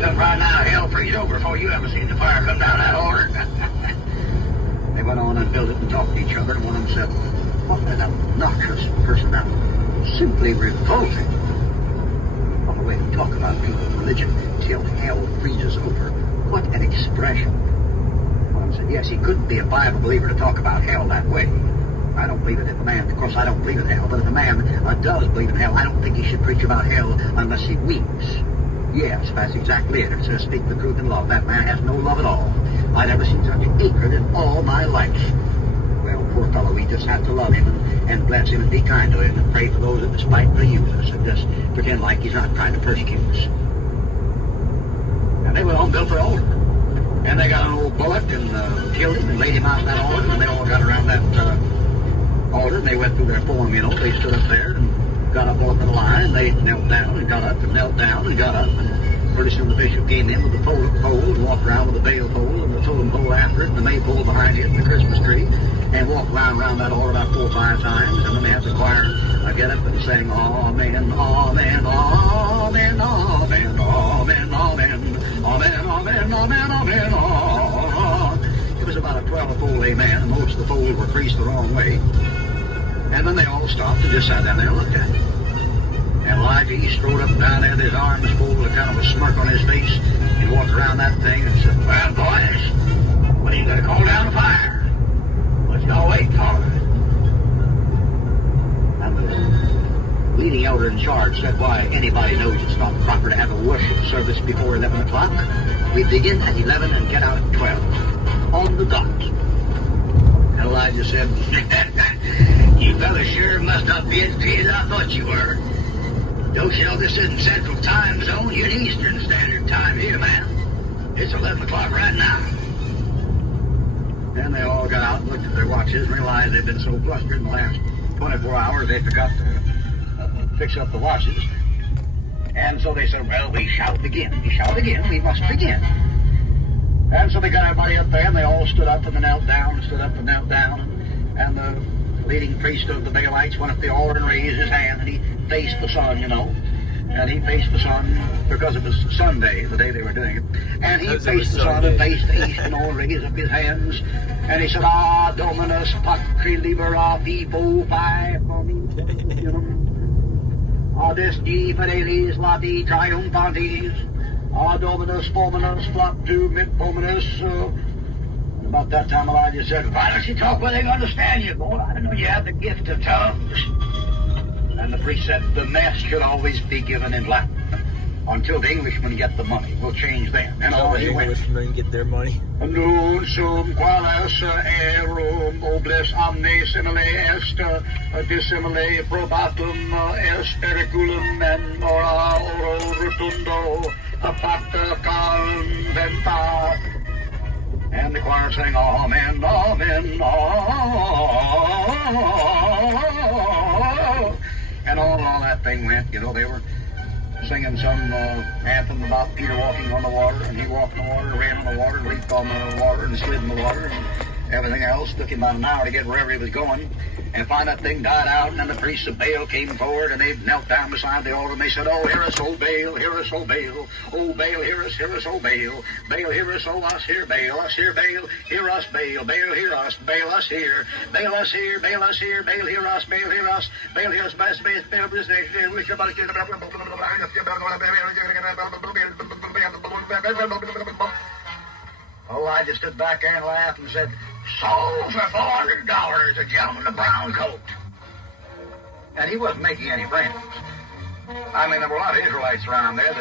wake up right now, hell freeze over before you ever seen the fire come down that order. They went on and built it and talked to each other, and one of them said, what an obnoxious personality. Simply revolting. What a way to talk about people's religion till hell freezes over. What an expression. One of them said, yes, he couldn't be a Bible believer to talk about hell that way. I don't believe it if a man, of course I don't believe in hell, but if a man does believe in hell, I don't think he should preach about hell unless he weeps. Yes, that's exactly it. It says, speak the truth in love. That man has no love at all. I've never seen such hatred in all my life. Well, poor fellow, we just have to love him and bless him and be kind to him and pray for those that despitefully use us and just pretend like he's not trying to persecute us. And they went on, built their altar. And they got an old bullet and killed him and laid him out in that altar, and they all got around that altar, and they went through their form, you know. They stood up there and got up off the line, and they knelt down and got up and knelt down and got up, and pretty soon the bishop came in with the pole and walked around with the veil pole and the totem pole after it and the maypole behind it and the Christmas tree, and walked around that altar about 4 or 5 times, and then they had the choir get up and sing, Amen, Amen, Amen, Amen, Amen, Amen, Amen, Amen, Amen, Amen. It was about a 12-fold amen, and most of the folds were creased the wrong way. And then they all stopped and just sat down there and looked at him. And Elijah, he strode up and down there with his arms folded, with kind of a smirk on his face. He walked around that thing and said, well, boys, when are you going to call down the fire? What y'all waiting for? And the leading elder in charge said, why, anybody knows it's not proper to have a worship service before 11 o'clock. We begin at 11 and get out at 12. On the dot. And Elijah said, you fellas sure must not be as paid as I thought you were. Don't you know this isn't Central Time Zone? You're in Eastern Standard Time here, man. It's 11 o'clock right now. Then they all got out and looked at their watches and realized they'd been so flustered in the last 24 hours they forgot to fix up the watches. And so they said, well, we shall begin. We shall begin. We must begin. And so they got everybody up there, and they all stood up and they knelt down, stood up and knelt down. And the leading priest of the Baalites went up the altar and raised his hand, and he faced the sun, you know. And he faced the sun because it was Sunday, the day they were doing it. And he faced the sun and faced the east, you know, and raised up his hands. And he said, Ah, Dominus Patri Libera Vivo Pi, you know. Adesti Fidelis Lati Triumphantes. Dominus Forminus Flaptu Mit Pominus. About that time Elijah said, why don't you talk where they can understand you, boy? I know you have the gift of tongues. And the priest said, the mass should always be given in Latin until the Englishmen get the money. We'll change them. And all he went. Englishmen get their money. Nun sum qualis erum obles amne simile est dissimile probatum est periculum and ora oro rotundo facta conventa. And the choir sang, Amen, Amen, Amen. And all that thing went, you know, they were singing some anthem about Peter walking on the water, and he walked on the water, ran on the water, leaped on the water, and slid in the water, and everything else. Took him about an hour to get wherever he was going. And finally that thing died out, and then the priests of Baal came forward, and they knelt down beside the altar, and they said, Oh, hear us, O Baal, hear us, O Baal. O Baal, hear us, O Baal. Baal, hear us, O us, hear Baal, us, hear Baal. Hear us, Baal, Baal, hear us, Baal, us, hear. Baal, us, hear, Baal, us, hear. Baal, hear us, Baal, hear us. Baal, hear us, Baal, Baal, Baal, this nation. Elijah stood back there and laughed and said, sold for $400, a gentleman in a brown coat. And he wasn't making any friends. I mean, there were a lot of Israelites around there that